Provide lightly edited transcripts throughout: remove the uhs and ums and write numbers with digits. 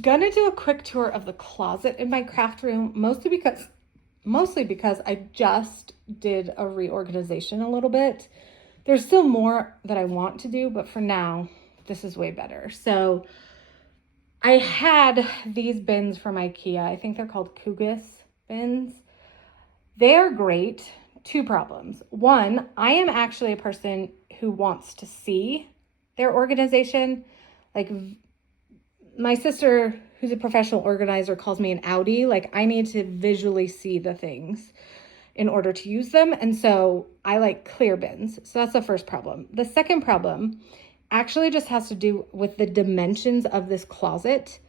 Gonna do a quick tour of the closet in my craft room, mostly because I just did a reorganization a little bit. There's still more that I want to do, but for now, this is way better. So I had these bins from IKEA. I think they're called Kugis bins. They're great. Two problems. One, I am actually a person who wants to see their organization. Like my sister, who's a professional organizer, calls me an Audi. Like I need to visually see the things in order to use them. And so I like clear bins. So that's the first problem. The second problem actually just has to do with the dimensions of this closet.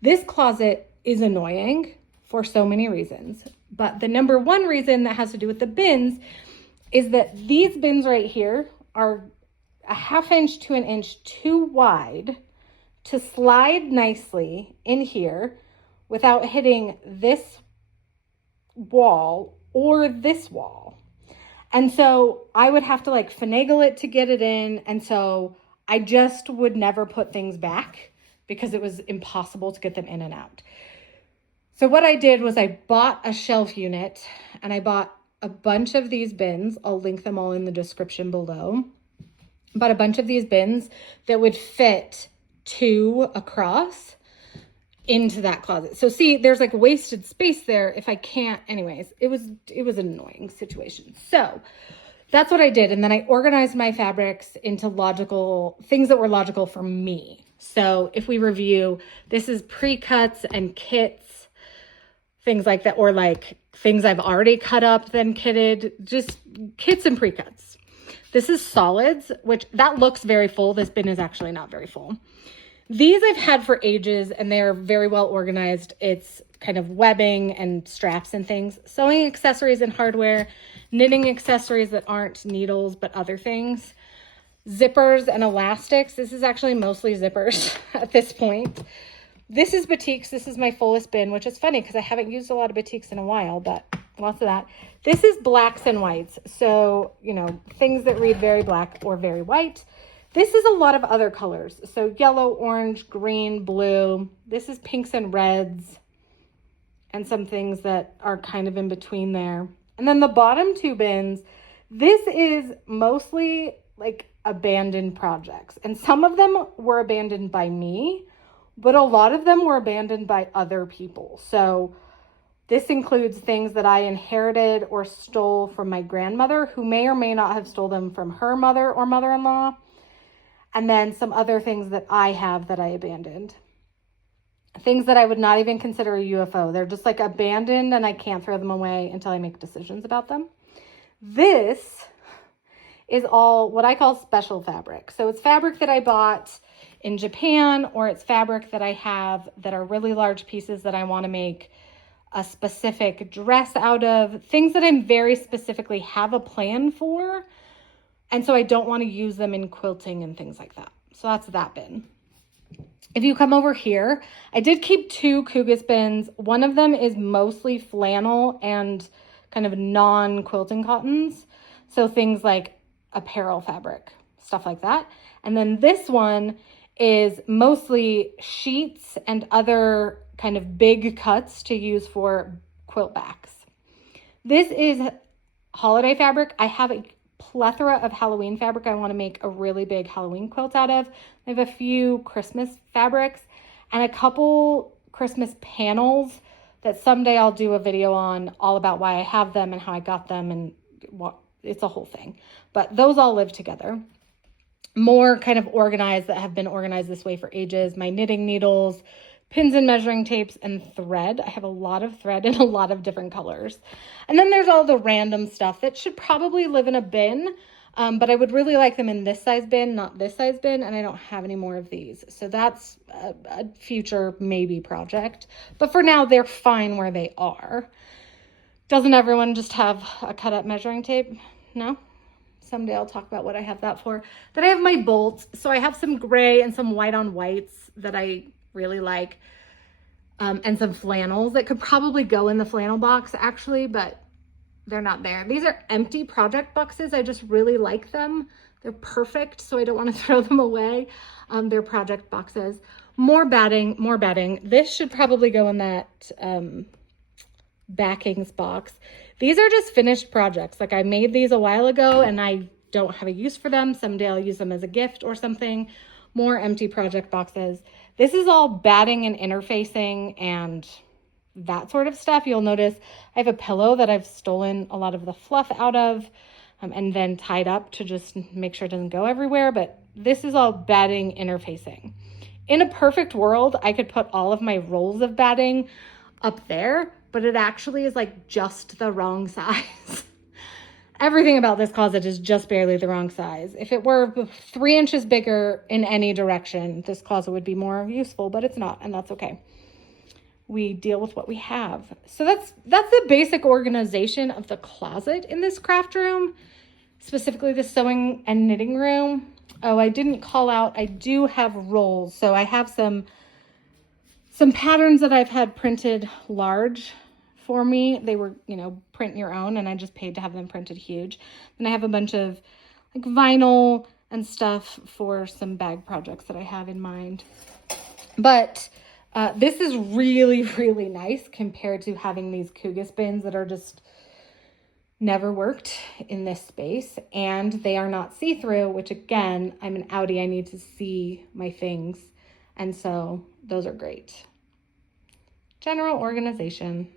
This closet is annoying for so many reasons. But the number one reason that has to do with the bins is that these bins right here are a ½ inch to an inch too wide to slide nicely in here without hitting this wall or this wall. And so I would have to like finagle it to get it in. And so I just would never put things back because it was impossible to get them in and out. So what I did was I bought a shelf unit and I bought a bunch of these bins. I'll link them all in the description below. Bought a bunch of these bins that would fit 2 across into that closet. So see, there's like wasted space there if I can't, anyways, it was an annoying situation. So that's what I did. And then I organized my fabrics into logical things that were logical for me. So if we review, this is pre-cuts and kits, things like that, or like things I've already cut up, then kitted, just kits and pre-cuts. This is solids, which that looks very full. This bin is actually not very full. These I've had for ages and they're very well organized. It's kind of webbing and straps and things, sewing accessories and hardware, knitting accessories that aren't needles, but other things, zippers and elastics. This is actually mostly zippers at this point. This is batiks. This is my fullest bin, which is funny because I haven't used a lot of batiks in a while, but lots of that. This is blacks and whites. So, you know, things that read very black or very white. This is a lot of other colors. So yellow, orange, green, blue. This is pinks and reds and some things that are kind of in between there. And then the bottom 2 bins, this is mostly like abandoned projects. And some of them were abandoned by me, but a lot of them were abandoned by other people. So this includes things that I inherited or stole from my grandmother, who may or may not have stole them from her mother or mother-in-law. And then some other things that I have that I abandoned. Things that I would not even consider a UFO. They're just like abandoned and I can't throw them away until I make decisions about them. This is all what I call special fabric. So it's fabric that I bought in Japan, or it's fabric that I have that are really large pieces that I want to make a specific dress out of. Things that I very specifically have a plan for. And so I don't want to use them in quilting and things like that. So that's that bin. If you come over here, I did keep 2 Kugis bins. One of them is mostly flannel and kind of non-quilting cottons. So things like apparel fabric, stuff like that. And then this one is mostly sheets and other kind of big cuts to use for quilt backs. This is holiday fabric. I have a plethora of Halloween fabric I want to make a really big Halloween quilt out of. I have a few Christmas fabrics and a couple Christmas panels that someday I'll do a video on, all about why I have them and how I got them, and what, it's a whole thing. But those all live together. More kind of organized, that have been organized this way for ages. My knitting needles, pins and measuring tapes, and thread. I have a lot of thread in a lot of different colors. And then there's all the random stuff that should probably live in a bin, but I would really like them in this size bin, not this size bin, and I don't have any more of these. So that's a future maybe project. But for now, they're fine where they are. Doesn't everyone just have a cut up measuring tape? No? Someday I'll talk about what I have that for. Then I have my bolts. So I have some gray and some white on whites that I really like, and some flannels that could probably go in the flannel box actually, but they're not there. These are empty project boxes. I just really like them. They're perfect, so I don't want to throw them away. They're project boxes. More batting, more batting. This should probably go in that backings box. These are just finished projects. Like I made these a while ago and I don't have a use for them. Someday I'll use them as a gift or something. More empty project boxes. This is all batting and interfacing and that sort of stuff. You'll notice I have a pillow that I've stolen a lot of the fluff out of and then tied up to just make sure it doesn't go everywhere. But this is all batting interfacing. In a perfect world, I could put all of my rolls of batting up there, but it actually is like just the wrong size. Everything about this closet is just barely the wrong size. If it were 3 inches bigger in any direction, this closet would be more useful, but it's not, and that's okay. We deal with what we have. So that's the basic organization of the closet in this craft room, specifically the sewing and knitting room. Oh, I didn't call out, I do have rolls. So I have some patterns that I've had printed large for me. They were, print your own, and I just paid to have them printed huge. And I have a bunch of like vinyl and stuff for some bag projects that I have in mind. But this is really, really nice compared to having these Kugis bins that are just never worked in this space, and they are not see-through, which again, I'm an outie, I need to see my things, and so those are great. General organization.